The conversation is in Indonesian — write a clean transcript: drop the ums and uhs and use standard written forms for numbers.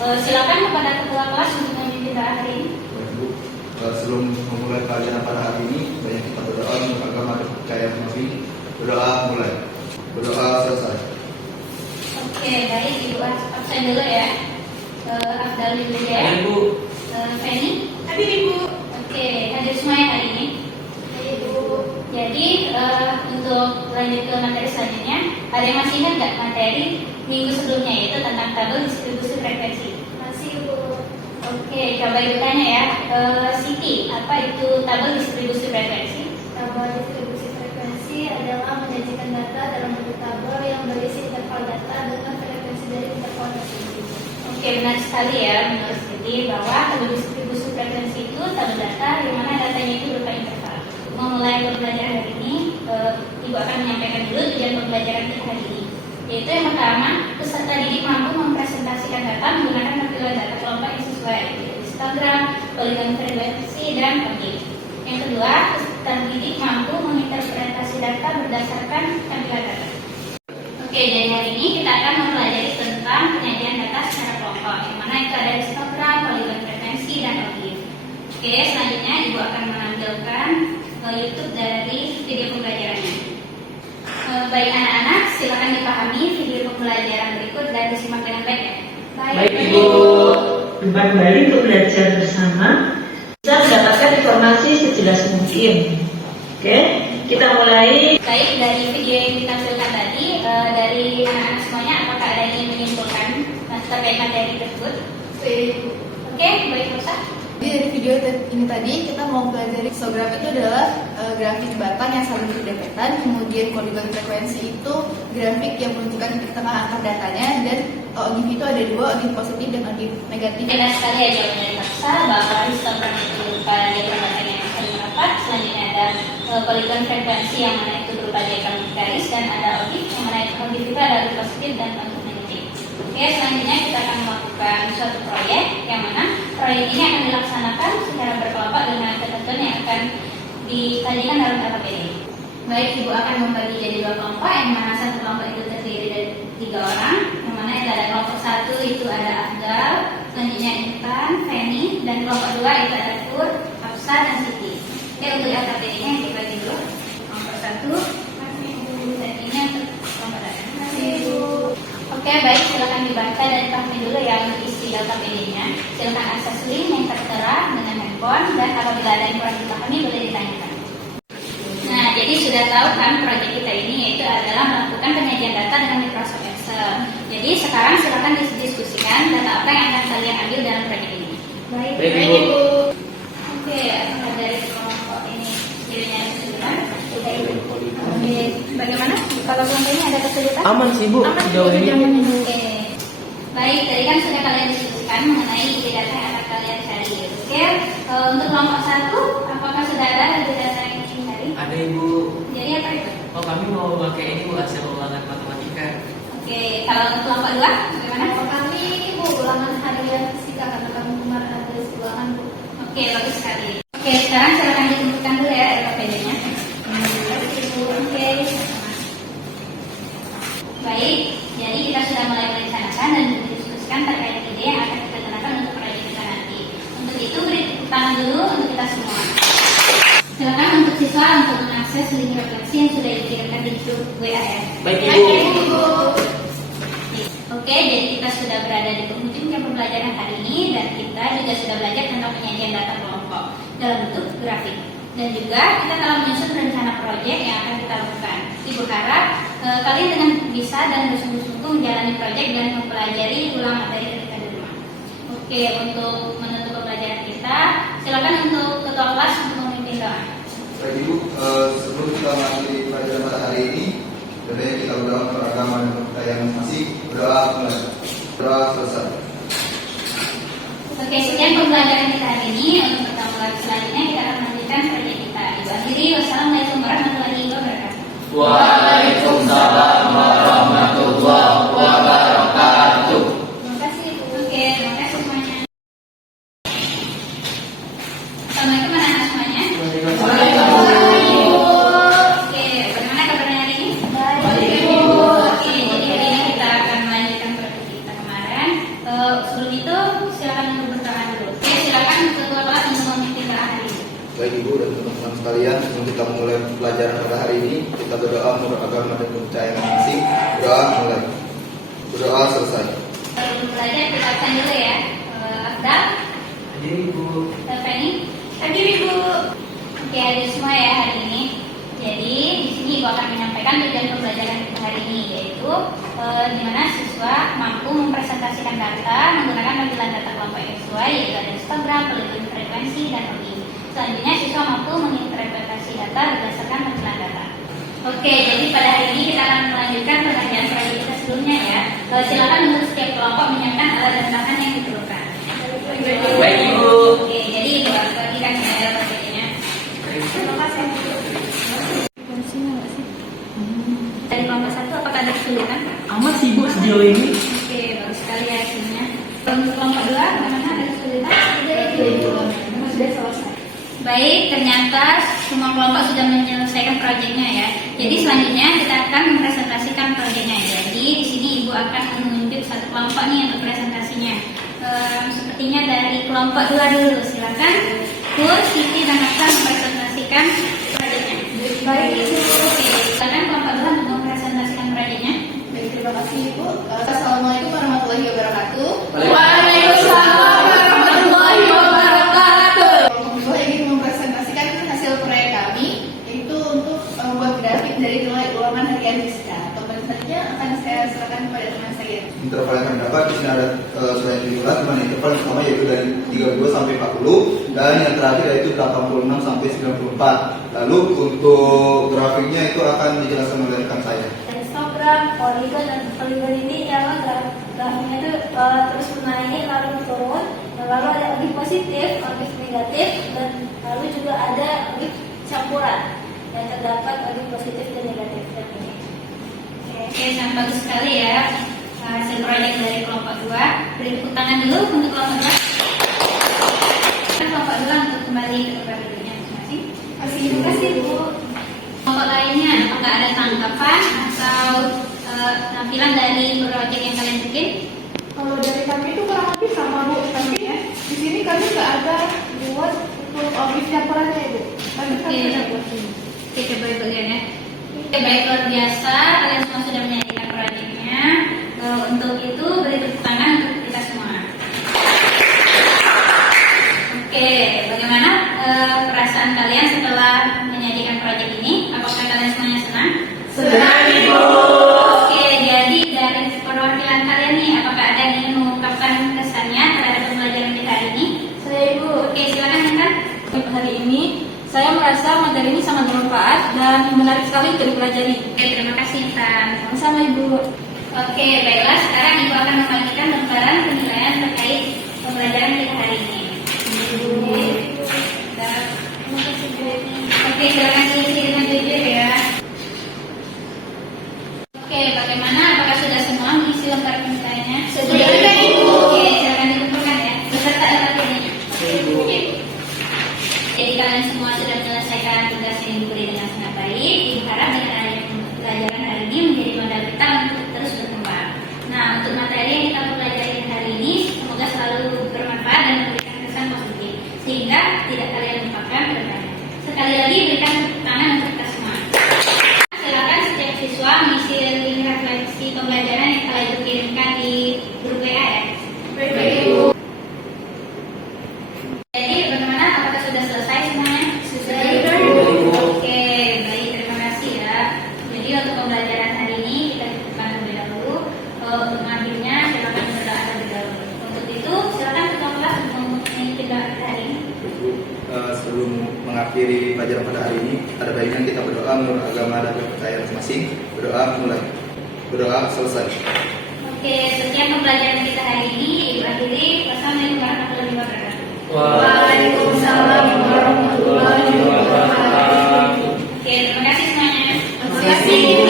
Silakan kepada ketua kelas untuk memimpin hari ini. Ibu, sebelum memulai pelajaran pada hari ini, banyak kita berdoa untuk agama dan kepercayaan Nabi. Berdoa mulai. Berdoa selesai. Oke, baik Ibu absen dulu ya. Afdal dulu ya. Ibu. Feni. Hadir Ibu. Oke, hadir semua ya hari ini. Ibu. Jadi untuk lanjut ke materi selanjutnya, ada yang masih ingat nggak materi minggu sebelumnya yaitu tentang tabel distribusi frekuensi? Masih Ibu. Oke, coba Ibu tanya ya, Siti, apa itu tabel distribusi frekuensi? Tabel distribusi frekuensi adalah menyajikan data dalam bentuk tabel yang berisi interval data dengan frekuensi dari interval tersebut. Oke, benar sekali ya menurut Siti bahwa tabel distribusi frekuensi itu tabel data di mana datanya itu berupa interval. Memulai pembelajaran hari ini, Ibu akan menyampaikan dulu tujuan pembelajaran kita hari ini. Yaitu yang pertama, peserta didik mampu mempresentasikan data menggunakan tampilan data kelompok yang sesuai, yaitu histogram, polygon frekuensi, dan objek. Yang kedua, peserta didik mampu menginterpretasi data berdasarkan tampilan data. Oke, jadi hari ini kita akan mempelajari tentang penyajian data secara kelompok, yang mana itu ada histogram, polygon frekuensi, dan objek. Oke, selanjutnya Ibu akan menampilkan YouTube dari video pembelajarannya. Baik anak-anak, silakan dipahami video pembelajaran berikut dan disimak dengan baik ya. Baik Ibu. Jumpa kembali untuk belajar bersama. Bisa mendapatkan informasi sejelas mungkin. Oke, kita mulai. Baik, dari video yang ditampilkan tadi, dari anak-anak semuanya, apakah ada yang ingin menyimpulkan terkait materi tersebut? Oke, baik Rosa. Jadi dari video ini tadi kita mau pelajari histogram itu adalah grafik batang yang saling berdekatan, kemudian polygon frekuensi itu grafik yang menunjukkan tengah angka datanya, dan objek itu ada dua, objek positif dan objek negatif. Benar sekali ya jawaban dari Rosa bahwa histogram itu berupa diagram datanya yang saling merapat. Selanjutnya ada polygon frekuensi yang mana itu berupa diagram garis, dan ada objek yang mana itu objek itu ada objek positif dan objek negatif. Oke, selanjutnya kita akan melakukan suatu proyek yang mana proyek ini akan dilaksanakan secara berkelompok dengan ketentuan yang akan disajikan dalam KPD. Baik, Ibu akan membagi jadi dua kelompok, yang mana satu kelompok itu terdiri dari 3 orang, yang mana itu ada kelompok 1 itu ada Afdal, selanjutnya Intan, Feni, dan kelompok 2 itu ada Pur, Hafsa, dan Siti. Oke, untuk KPD-nya yang dibagi dulu. Kelompok 1, dan ini untuk kelompok 2. Oke, baik, silakan dibaca dan dipahami dulu ya untuk isi LKPD-nya. Silakan akses link yang tertera dengan handphone, dan apabila ada yang kurang dipahami boleh ditanyakan. Nah, jadi sudah tahu kan proyek kita ini yaitu adalah melakukan penyajian data dengan Microsoft Excel. Jadi sekarang silakan didiskusikan data apa yang akan kalian ambil dalam proyek ini. Baik Ibu. Oke, dari kelompok ini jadinya kesulitan. Oke, bagaimana? Kalau kelompok ini ada kesulitan? Aman sih Bu. Jauh ini. Oke. Baik, tadi kan sudah kalian diskusikan mengenai isi data yang akan kalian cari. Oke, untuk kelompok 1, apakah sudah ada isi data yang ingin cari? Ada Ibu. Jadi apa itu? Oh kami mau pakai ini Bu, hasil ulangan matematika. Oke, kalau untuk kelompok 2, bagaimana? Kalau kami Ibu ulangan harian fisika karena kami kemarin ada ulangan Bu. Oke, bagus sekali. Oke, sekarang silakan dikumpulkan dulu ya LKPD-nya. Oke. Baik, jadi kita sudah mulai merencanakan dan mendiskusikan terkait ide yang akan kita gunakan untuk proyek kita nanti. Untuk itu beri tepuk tangan dulu untuk kita semua. Silakan untuk siswa untuk mengakses link refleksi yang sudah dikirimkan di grup WA ya. Baik Ibu. Oke, jadi kita sudah berada di penghujung jam pembelajaran hari ini, dan kita juga sudah belajar tentang penyajian data kelompok dalam bentuk grafik. Dan juga kita telah menyusun rencana proyek yang akan kita lakukan. Ibu harap kalian dengan bisa dan bersungguh-sungguh menjalani proyek dan mempelajari ulang materi ketika di rumah. Oke, untuk menutup pembelajaran kita, silakan untuk ketua kelas untuk memimpin doa. Baik Ibu, sebelum kita mengakhiri pelajaran pada hari ini, sebenarnya kita berdoa untuk agama dan kepercayaan masih. Berdoa mulai. Berdoa selesai. Oke, sekian pembelajaran kita hari ini. Untuk pertemuan selanjutnya kita akan melanjutkan proyek kita. Ibu akhiri, wassalamualaikum warahmatullahi wabarakatuh. Waalaikumsalam warahmatullahi wabarakatuh. Terima kasih Ibu. Oke, terima kasih semuanya. Assalamualaikum anak-anak semuanya. Oke, bagaimana kabarnya hari ini? Oke, jadi hari ini kita akan melanjutkan proyek kita kemarin. Sebelum itu Baik Ibu dan teman-teman sekalian, sebelum kita memulai pelajaran pada hari ini, kita berdoa menurut agama dan kepercayaan masing-masing. Doa mulai. Berdoa selesai. Sebelum belajar kita akan dulu ya. Afdal, Hadir Ibu. Feni, hadir Ibu. Oke, hadir semua ya hari ini. Jadi di sini Ibu akan menyampaikan tujuan pembelajaran kita hari ini, yaitu di mana siswa mampu mempresentasikan data menggunakan tampilan data kelompok yang sesuai, yaitu ada histogram, polygon frekuensi, dan OI. Selanjutnya siswa mampu menginterpretasi data berdasarkan tampilan data. Oke, jadi pada hari ini kita akan melanjutkan pengerjaan proyek kita sebelumnya ya. Silakan untuk setiap kelompok menyiapkan alat dan bahan yang diperlukan. Baik Ibu. Oke, jadi Ibu harus bagikan ya proyeknya. Terima kasih. Dari kelompok 1 apakah ada kesulitan? Amat sih Bu sejauh ini. Oke, bagus sekali ya hasilnya. Untuk kelompok 2, bagaimana ada kesulitan? Sudah selesai. Baik, ternyata semua kelompok sudah menyelesaikan proyeknya ya. Jadi selanjutnya kita akan mempresentasikan proyeknya. Jadi di sini Ibu akan menunjuk satu kelompok nih untuk presentasinya. Sepertinya dari kelompok 2 dulu. Silakan Pur, Siti, dan Hasan mempresentasikan proyeknya. Baik, Oke, silakan kelompok 2 untuk mempresentasikan proyeknya. baik, terima kasih Ibu. Assalamualaikum warahmatullahi wabarakatuh. Waalaikumsalam warahmatullahi wabarakatuh. Kelompok 2 ingin mempresentasikan hasil proyek kami, yaitu untuk membuat grafik dari nilai ulangan harian fisika. Selanjutnya akan saya serahkan kepada teman saya. Interval yang kami dapat di sini ada sudah yang dibuat, di mana interval yang pertama yaitu dari 32 sampai 40 dan yang terakhir yaitu 86 sampai 94. Lalu untuk grafiknya itu akan dijelaskan oleh rekan saya. Histogram, poligon, dan poligon ini yang grafiknya itu terus menaik lalu turun, lalu ada objek positif, objek negatif, dan lalu juga ada objek campuran yang terdapat objek positif dan negatif. Oke, sangat bagus sekali ya hasil proyek dari kelompok 2. Beri tepuk tangan dulu untuk kelompok 2. Kelompok 2 untuk kembali ke tempat duduknya masing-masing. Terima kasih Bu. Kelompok lainnya, apakah ada tanggapan atau tampilan dari proyek yang kalian bikin? Kalau dari kami itu kurang lebih sama Bu, tapi ya di sini kami nggak ada buat untuk objek campurannya Ibu. Tapi kami Oke. ada buat ini. Oke, coba Ibu lihat ya. Oke, baik, luar biasa. Kalian semua sudah menyajikan proyeknya. Untuk itu beri tepuk tangan untuk kita semua. Oke, bagaimana perasaan kalian setelah menyajikan proyek ini? Apakah kalian semuanya senang? Senang Ibu. Oke, jadi dari perwakilan kalian nih, apakah ada yang ingin mengungkapkan kesannya terhadap pembelajaran kita hari ini? Saya Ibu, Oke, silakan Intan. hari ini saya merasa materi ini sangat bermanfaat dan menarik sekali untuk dipelajari. Oke, terima kasih Intan. Sama-sama Ibu. Oke, baiklah. Sekarang Ibu akan membagikan lembaran penilaian terkait pembelajaran kita hari ini. Oke, silakan diisi dengan jujur ya. Oke, bagaimana? Apakah sudah semua mengisi lembar penilaiannya? Sudah. Oke, silakan dikumpulkan ya. Beserta LKP-nya. Oke. Jadi kalian semua sudah menyelesaikan tugas yang diberi dengan sangat baik. Diharap dengan adanya pembelajaran hari ini menjadi modal kita untuk terus berkembang. Nah, untuk materi yang kita pelajari hari ini semoga selalu bermanfaat dan memberikan kesan positif sehingga tidak kalian lupakan ke depannya. Sekali lagi berikan tepuk tangan untuk kita semua. Silakan setiap siswa mengisi link refleksi pembelajaran yang telah Ibu kirimkan di grup WA ya. Baik. Jadi bagaimana? Apakah sudah selesai semuanya? Sudah. Oke, baik, terima kasih ya. Jadi untuk pembelajaran hari ini kita cukupkan terlebih dahulu. Untuk mengakhirnya silakan berdoa terlebih dahulu. Untuk itu silakan ketua kelas untuk mengikuti doa kita hari ini. Sebelum mengakhiri pelajaran pada hari ini, ada baiknya kita berdoa menurut agama dan kepercayaan masing-masing. Berdoa mulai. Berdoa selesai. Oke, sekian pembelajaran kita hari ini. Ibu akhiri. Wassalamualaikum warahmatullahi wabarakatuh. Waalaikumsalam warahmatullahi wabarakatuh. Oke, terima kasih semuanya. Terima kasih.